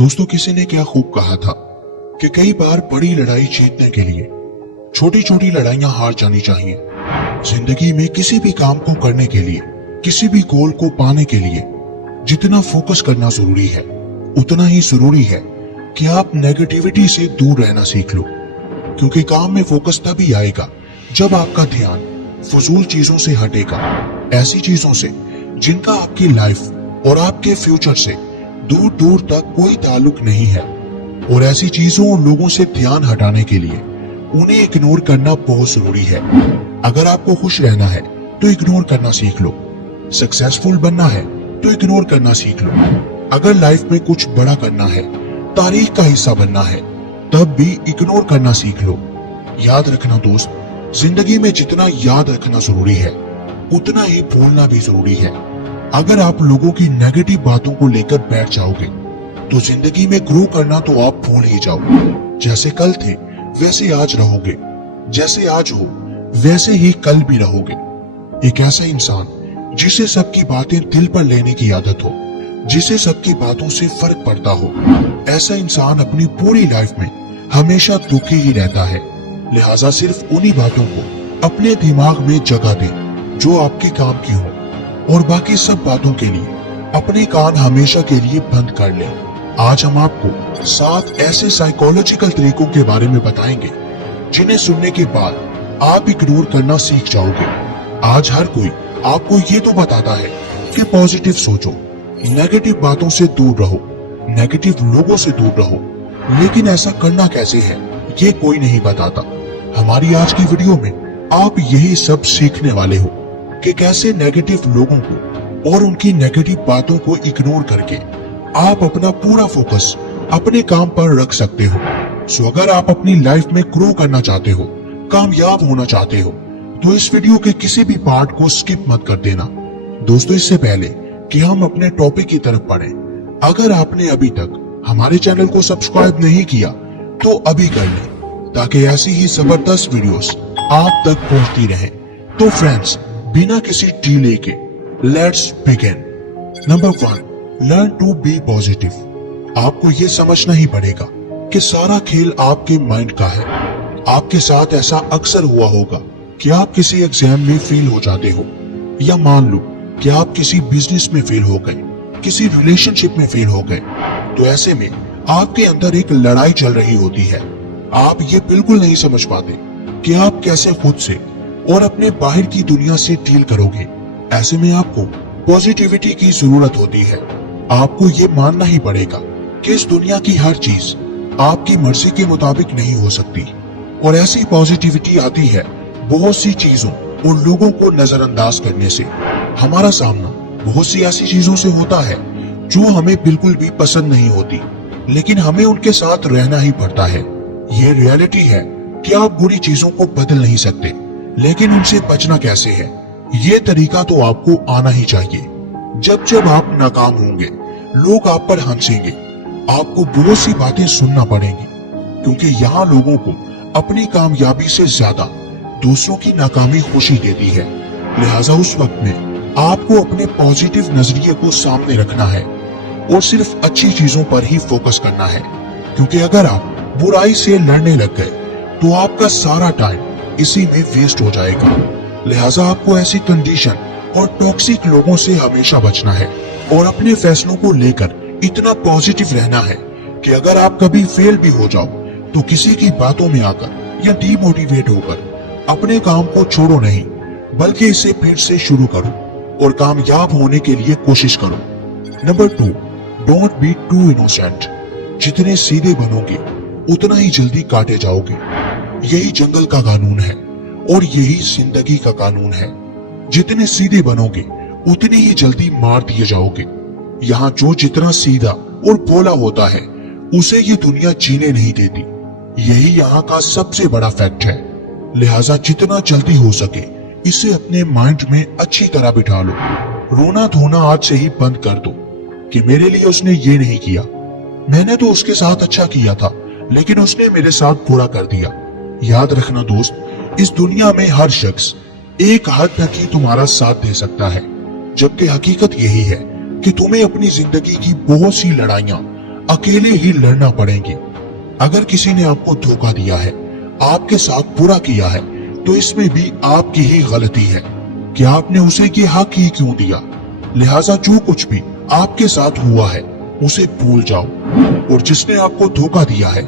दोस्तों, किसी ने क्या खूब कहा था कि कई बार बड़ी लड़ाई जीतने के लिए छोटी छोटी लड़ाइयां हार जानी चाहिए। जिंदगी में किसी भी काम को करने के लिए, किसी भी गोल को पाने के लिए जितना फोकस करना जरूरी है, उतना ही जरूरी है कि आप नेगेटिविटी से दूर रहना सीख लो। क्योंकि काम में फोकस तभी आएगा जब आपका ध्यान फजूल चीजों से हटेगा, ऐसी चीजों से जिनका आपकी लाइफ और आपके फ्यूचर से दूर दूर तक कोई ताल्लुक नहीं है। और ऐसी चीजों और लोगों से ध्यान हटाने के लिए उन्हें इग्नोर करना बहुत जरूरी है। अगर आपको खुश रहना है तो इग्नोर करना सीख लो। सक्सेसफुल बनना है तो इग्नोर करना सीख लो। अगर लाइफ में कुछ बड़ा करना है, तारीख का हिस्सा बनना है, तब भी इग्नोर करना सीख लो। याद रखना दोस्त, जिंदगी में जितना याद रखना जरूरी है, उतना ही भूलना भी जरूरी है। अगर आप लोगों की नेगेटिव बातों को लेकर बैठ जाओगे तो जिंदगी में ग्रो करना तो आप भूल ही जाओ। जैसे कल थे वैसे आज रहोगे, जैसे आज हो वैसे ही कल भी रहोगे। एक ऐसा इंसान जिसे सबकी बातें दिल पर लेने की आदत हो, जिसे सबकी बातों से फर्क पड़ता हो, ऐसा इंसान अपनी पूरी लाइफ में हमेशा दुखी ही रहता है। लिहाजा सिर्फ उन्हीं बातों को अपने दिमाग में जगह दें जो आपके काम की हो, और बाकी सब बातों के लिए अपने कान हमेशा के लिए बंद कर लें। आज हम आपको 7 ऐसे साइकोलॉजिकल तरीकों के बारे में बताएंगे जिन्हें सुनने के बाद आप इग्नोर करना सीख जाओगे। आज हर कोई आपको ये तो बताता है कि पॉजिटिव सोचो, नेगेटिव बातों से दूर रहो, नेगेटिव लोगों से दूर रहो, लेकिन ऐसा करना कैसे है ये कोई नहीं बताता। हमारी आज की वीडियो में आप यही सब सीखने वाले हो कि कैसे नेगेटिव लोगों को और उनकी नेगेटिव बातों को इग्नोर करके आप अपना पूरा फोकस अपने काम पर रख सकते हो। सो अगर आप अपनी लाइफ में ग्रो करना चाहते हो, कामयाब होना चाहते हो, तो इस वीडियो के किसी भी पार्ट को स्किप मत कर देना। दोस्तों, इससे पहले कि हम अपने टॉपिक की तरफ बढ़ें, अगर आपने अभी तक हमारे चैनल को सब्सक्राइब नहीं किया तो अभी कर लें, ताकि ऐसी ही जबरदस्त वीडियोस आप तक पहुंचती रहे। तो फ्रेंड्स, बिना किसी डिले के let's begin. Number 1, learn to be positive. आपको ये समझना ही पड़ेगा कि सारा खेल आपके माइंड का है। आपके साथ ऐसा अक्सर हुआ होगा कि आप किसी एग्जाम में फेल हो जाते हो, या मान लो कि आप किसी बिजनेस में फेल हो गए, किसी रिलेशनशिप में फेल हो गए। तो ऐसे में आपके अंदर एक लड़ाई चल रही होती है। आप ये बिल्कुल नहीं समझ पाते कि आप कैसे खुद से और अपने बाहर की दुनिया से डील करोगे। ऐसे में आपको पॉजिटिविटी की जरूरत होती है। आपको ये मानना ही पड़ेगा कि इस दुनिया की हर चीज आपकी मर्जी के मुताबिक नहीं हो सकती, और ऐसी पॉजिटिविटी आती है बहुत सी चीजों और लोगों को नजरअंदाज करने से। हमारा सामना बहुत सी ऐसी चीजों से होता है जो हमें बिल्कुल भी पसंद नहीं होती, लेकिन हमें उनके साथ रहना ही पड़ता है। ये रियलिटी है कि आप बुरी चीजों को बदल नहीं सकते, लेकिन उनसे बचना कैसे है, ये तरीका तो आपको आना ही चाहिए। जब जब आप नाकाम होंगे, लोग आप पर हंसेंगे, आपको बहुत सी बातें सुनना पड़ेंगी, क्योंकि यहाँ लोगों को अपनी कामयाबी से ज्यादा दूसरों की नाकामी खुशी देती है। लिहाजा उस वक्त में आपको अपने पॉजिटिव नजरिए को सामने रखना है और सिर्फ अच्छी चीजों पर ही फोकस करना है। क्योंकि अगर आप बुराई से लड़ने लग गए तो आपका सारा टाइम इसी में वेस्ट हो जाएगा। लिहाजा आपको ऐसी कंडीशन और टॉक्सिक लोगों से हमेशा बचना है, और अपने फैसलों को लेकर इतना पॉजिटिव रहना है कि अगर आप कभी फेल भी हो जाओ तो किसी की बातों में आकर या डीमोटिवेट होकर अपने काम को छोड़ो नहीं, बल्कि इसे फिर से शुरू करो और कामयाब होने के लिए कोशिश करो। Number 2, don't be too innocent. जितने सीधे बनोगे उतना ही जल्दी काटे जाओगे। यही जंगल का कानून है और यही जिंदगी का कानून है। जितने सीधे बनोगे उतनी ही जल्दी मार दिए जाओगे। यहाँ जो जितना सीधा और भोला होता है उसे ये दुनिया जीने नहीं देती। यही यहाँ का सबसे बड़ा फैक्ट है। लिहाजा जितना जल्दी हो सके इसे अपने माइंड में अच्छी तरह बिठा लो। रोना धोना आज से ही बंद कर दो कि मेरे लिए उसने ये नहीं किया, मैंने तो उसके साथ अच्छा किया था लेकिन उसने मेरे साथ बुरा कर दिया। याद रखना दोस्त, इस दुनिया में हर शख्स एक हद तक ही तुम्हारा साथ दे सकता है, जबकि हकीकत यही है कि तुम्हें अपनी जिंदगी की बहुत सी लड़ाइयां अकेले ही लड़ना पड़ेंगे। अगर किसी ने आपको धोखा दिया है, आपके साथ बुरा किया है, तो इसमें भी आपकी ही गलती है कि आपने उसे ये हक ही क्यों दिया। लिहाजा जो कुछ भी आपके साथ हुआ है उसे भूल जाओ और जिसने आपको धोखा दिया है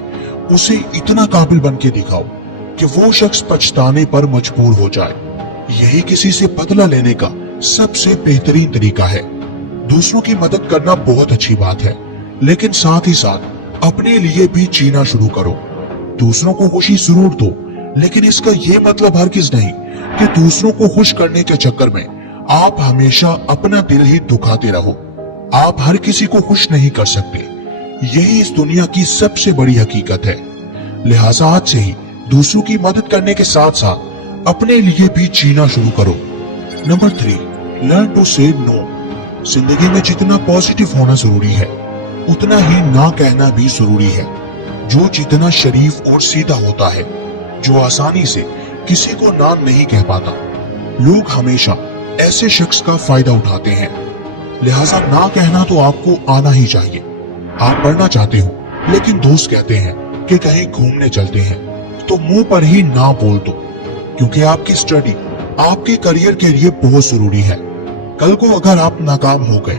उसे इतना काबिल बन के दिखाओ कि वो शख्स पछताने पर मजबूर हो जाए। यही किसी से बदला लेने का सबसे बेहतरीन तरीका है। दूसरों की मदद करना बहुत अच्छी बात है, लेकिन साथ ही साथ अपने लिए भी जीना शुरू करो। दूसरों को खुशी जरूर दो, लेकिन इसका ये मतलब हरगिज नहीं कि दूसरों को खुश करने के चक्कर में आप हमेशा अपना दिल ही दुखाते रहो। आप हर किसी को खुश नहीं कर सकते, यही इस दुनिया की सबसे बड़ी हकीकत है। लिहाजा आज से ही दूसरों की मदद करने के साथ साथ अपने लिए भी जीना शुरू करो। नंबर 3, लर्न टू से नो। जिंदगी में जितना पॉजिटिव होना जरूरी है, उतना ही ना कहना भी जरूरी है। जो जितना शरीफ और सीधा होता है, जो आसानी से किसी को ना नहीं कह पाता, लोग हमेशा ऐसे शख्स का फायदा उठाते हैं। लिहाजा ना कहना तो आपको आना ही चाहिए। आप पढ़ना चाहते हो, लेकिन दोस्त कहते हैं कि कहीं घूमने चलते हैं, तो मुंह पर ही ना बोल दो, क्योंकि आपकी स्टडी आपके करियर के लिए बहुत जरूरी है। कल को अगर आप नाकाम हो गए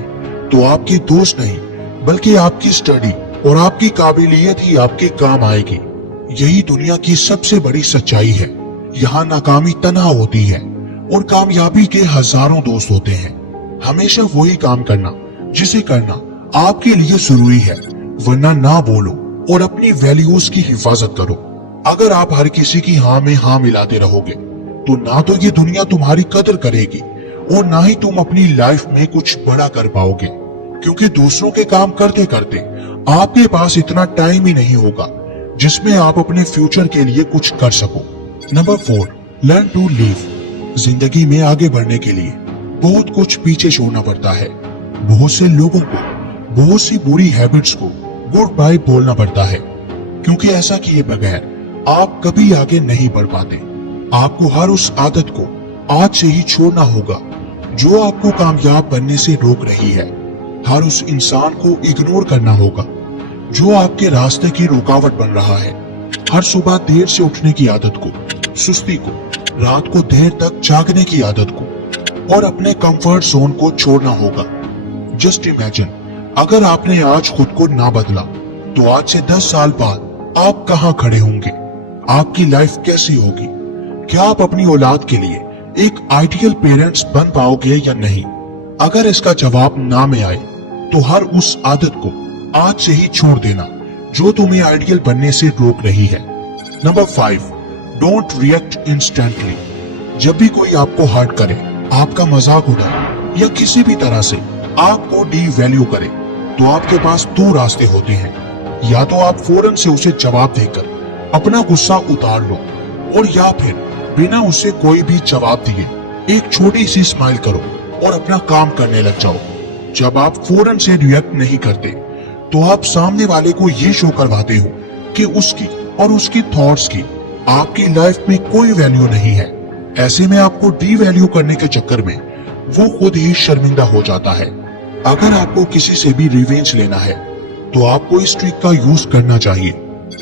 तो आपके दोस्त नहीं, बल्कि आपकी स्टडी और आपकी काबिलियत ही आपके काम आएगी। यही दुनिया की सबसे बड़ी सच्चाई है। यहाँ नाकामी तनाव होती है और कामयाबी के हजारों दोस्त होते हैं। हमेशा वही काम करना जिसे करना आपके लिए जरूरी है, वरना ना बोलो और अपनी वैल्यूज की हिफाजत करो। अगर आप हर किसी की हाँ में हाँ मिलाते रहोगे तो ना तो ये दुनिया तुम्हारी कदर करेगी और ना ही तुम अपनी लाइफ में कुछ बड़ा कर पाओगे, क्योंकि दूसरों के काम करते करते आपके पास इतना टाइम ही नहीं होगा जिसमें आप अपने फ्यूचर के लिए कुछ कर सको। Number 4, learn to leave. जिंदगी में आगे बढ़ने के लिए बहुत कुछ पीछे छोड़ना पड़ता है। बहुत से लोगों को, बहुत सी बुरी हैबिट्स को गुड बाय बोलना पड़ता है, क्योंकि ऐसा किए बगैर आप कभी आगे नहीं बढ़ पाते। आपको हर उस आदत को आज से ही छोड़ना होगा जो आपको कामयाब बनने से रोक रही है। हर उस इंसान को इग्नोर करना होगा जो आपके रास्ते की रुकावट बन रहा है। हर सुबह देर से उठने की आदत को, सुस्ती को, रात को देर तक जागने की आदत को और अपने कंफर्ट जोन को छोड़ना होगा। जस्ट इमेजिन, अगर आपने आज खुद को ना बदला तो आज से 10 साल बाद आप कहां खड़े होंगे? आपकी लाइफ कैसी होगी? क्या आप अपनी औलाद के लिए एक आइडियल पेरेंट्स बन पाओगे या नहीं? अगर इसका जवाब ना में आए तो हर उस आदत को आज से ही छोड़ देना जो तुम्हें आइडियल बनने से रोक रही है। Number 5, don't react instantly. जब भी कोई आपको हर्ट करे, आपका मजाक उड़ाए या किसी भी तरह से आपको डी वैल्यू करे, तो आपके पास 2 रास्ते होते हैं। या तो आप फौरन से उसे जवाब देकर अपना गुस्सा उतार लो, और या फिर बिना उसे कोई भी जवाब दिए एक छोटी सी स्माइल करो और अपना काम करने लग जाओ। जब आप फौरन से रिएक्ट नहीं करते तो आप सामने वाले को ये शो करवाते हो कि उसकी और उसकी थॉट्स की आपकी लाइफ में कोई वैल्यू नहीं है। ऐसे में आपको डी वैल्यू करने के चक्कर में वो खुद ही शर्मिंदा हो जाता है। अगर आपको किसी से भी रिवेंज लेना है तो आपको इस ट्रिक का यूज करना चाहिए।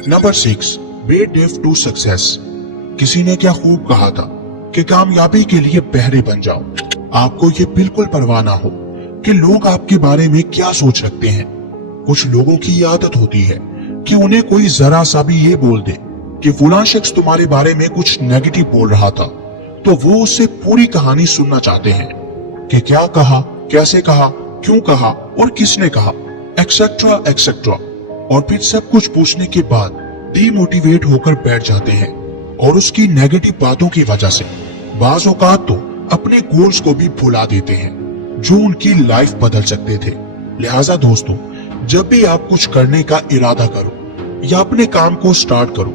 Number 6, be deaf to success. किसी ने क्या खूब कहा था कि कामयाबी के लिए बहरे बन जाओ। आपको ये बिल्कुल परवाह ना हो कि लोग आपके बारे में क्या सोच रखते हैं। कुछ लोगों की ये आदत होती है कि उन्हें कोई जरा सा भी ये बोल दे कि फलां शख्स तुम्हारे बारे में कुछ नेगेटिव बोल रहा था, तो वो उससे पूरी कहानी सुनना चाहते हैं कि क्या कहा, कैसे कहा, क्यों कहा और किसने कहा, एक्सेट्रा एक्सेट्रा। और फिर सब कुछ पूछने के बाद डीमोटिवेट होकर बैठ जाते हैं और उसकी नेगेटिव बातों की वजह से बाज औकात तो अपने गोल्स को भी भुला देते हैं जो उनकी लाइफ बदल सकते थे। लिहाजा दोस्तों, जब भी आप कुछ करने का इरादा करो या अपने काम को स्टार्ट करो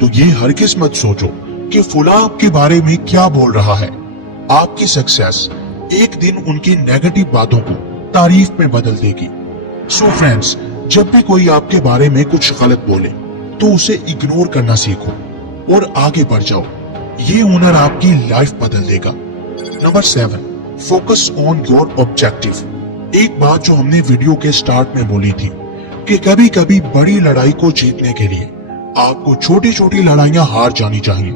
तो ये हरगिज मत सोचो कि फुला आपके बारे में क्या बोल रहा है। आपकी सक्सेस एक दिन उनकी नेगेटिव बातों को तारीफ में बदल देगी। सो फ्रेंड्स, जब भी कोई आपके बारे में कुछ गलत बोले तो उसे इग्नोर करना सीखो और आगे बढ़ जाओ। ये हुनर आपकी लाइफ बदल देगा। Number 7, focus on your objective. एक बात जो हमने वीडियो के स्टार्ट में बोली थी कि कभी कभी बड़ी लड़ाई को जीतने के लिए आपको छोटी छोटी लड़ाइयां हार जानी चाहिए।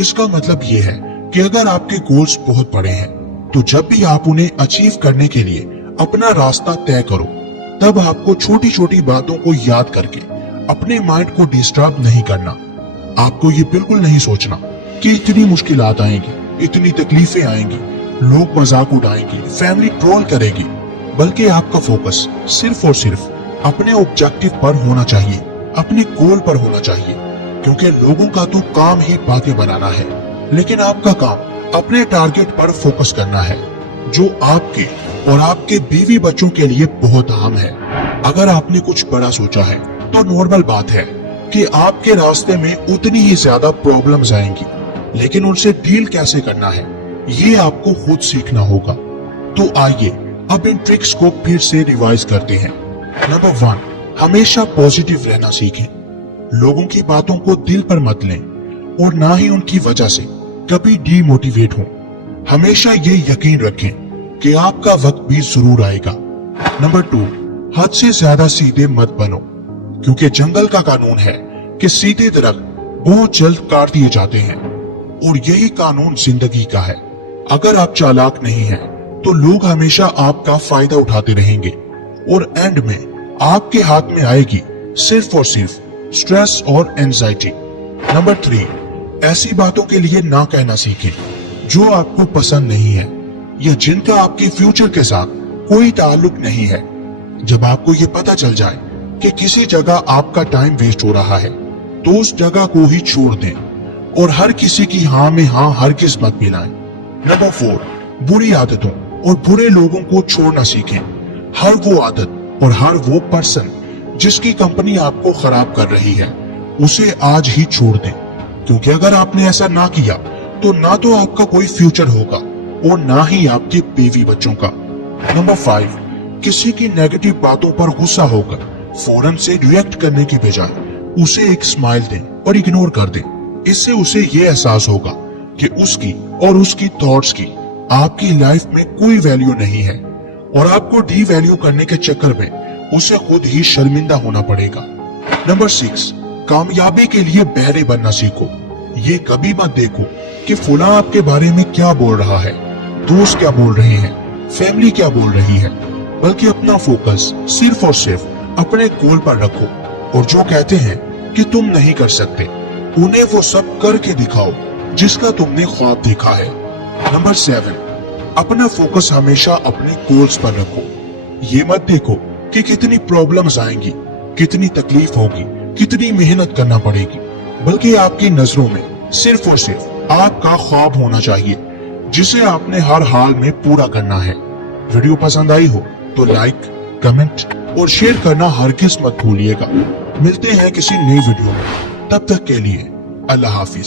इसका मतलब ये है कि अगर आपके गोल्स बहुत बड़े हैं तो जब भी आप उन्हें अचीव करने के लिए अपना रास्ता तय करो, तब आपको छोटी छोटी बातों को याद करके अपने माइंड को डिस्टर्ब नहीं करना। आपको ये बिल्कुल नहीं सोचना कि इतनी मुश्किलात आएंगी, इतनी तकलीफें आएंगी, लोग मजाक उड़ाएंगे, फैमिली ट्रोल करेगी, बल्कि आपका फोकस सिर्फ और सिर्फ अपने ऑब्जेक्टिव पर होना चाहिए, अपने गोल पर होना चाहिए। क्योंकि लोगों का तो काम ही बातें बनाना है, लेकिन आपका काम अपने टारगेट पर फोकस करना है, जो आपके और आपके बीवी बच्चों के लिए बहुत अहम है। अगर आपने कुछ बड़ा सोचा है तो नॉर्मल बात है कि आपके रास्ते में उतनी ही ज्यादा प्रॉब्लम्स आएंगी, लेकिन उनसे डील कैसे करना है ये आपको खुद सीखना होगा। तो आइए अब इन ट्रिक्स को फिर से रिवाइज करते हैं। नंबर 1, हमेशा पॉजिटिव रहना सीखें। लोगों की बातों को दिल पर मत लें और ना ही उनकी वजह से कभी डीमोटिवेट हो। हमेशा ये यकीन रखें कि आपका वक्त भी जरूर आएगा। नंबर 2, हद से ज्यादा सीधे मत बनो, क्योंकि जंगल का कानून है कि सीधे दरख्त बहुत जल्द काट दिए जाते हैं, और यही कानून जिंदगी का है। अगर आप चालाक नहीं हैं, तो लोग हमेशा आपका फायदा उठाते रहेंगे और एंड में आपके हाथ में आएगी सिर्फ और सिर्फ स्ट्रेस और एंजाइटी। नंबर 3, ऐसी बातों के लिए ना कहना सीखें जो आपको पसंद नहीं है या जिनका आपके फ्यूचर के साथ कोई ताल्लुक नहीं है। जब आपको ये पता चल जाए कि किसी जगह आपका टाइम वेस्ट हो रहा है, तो उस जगह को ही छोड़ दें और हर किसी की हाँ में हाँ हरगिज़ मत मिलाएं। नंबर 4, बुरी आदतों और बुरे लोगों को छोड़ना सीखें। हर वो आदत और हर वो पर्सन जिसकी कंपनी आपको खराब कर रही है, उसे आज ही छोड़ दें, क्योंकि अगर आपने ऐसा ना किया तो ना तो आपका कोई फ्यूचर होगा और ना ही आपके बीवी बच्चों का। नंबर 5, किसी की नेगेटिव बातों पर गुस्सा होकर फौरन से रिएक्ट करने की बजाय उसे एक स्माइल दें और इग्नोर कर दें। इससे उसे ये एहसास होगा कि उसकी और उसकी थॉट्स की आपकी लाइफ में कोई वैल्यू नहीं है, और आपको डी वैल्यू करने के चक्कर में उसे खुद ही शर्मिंदा होना पड़ेगा। नंबर 6, कामयाबी के लिए बहरे बनना सीखो। ये कभी मत देखो कि फुला आपके बारे में क्या बोल रहा है, दोस्त क्या बोल रहे हैं, फैमिली क्या बोल रही है, बल्कि अपना फोकस सिर्फ और सिर्फ अपने गोल पर रखो, और जो कहते हैं कि तुम नहीं कर सकते, उन्हें वो सब करके दिखाओ जिसका तुमने ख्वाब देखा है। नंबर 7, अपना फोकस हमेशा अपने गोल्स पर रखो। ये मत देखो कि कितनी प्रॉब्लम्स आएंगी, कितनी तकलीफ होगी, कितनी मेहनत करना पड़ेगी, बल्कि आपकी नजरों में सिर्फ और सिर्फ आपका ख्वाब होना चाहिए जिसे आपने हर हाल में पूरा करना है। वीडियो पसंद आई हो तो लाइक, कमेंट और शेयर करना हरगिज़ मत भूलिएगा। मिलते हैं किसी नई वीडियो में, तब तक के लिए अल्लाह हाफिज।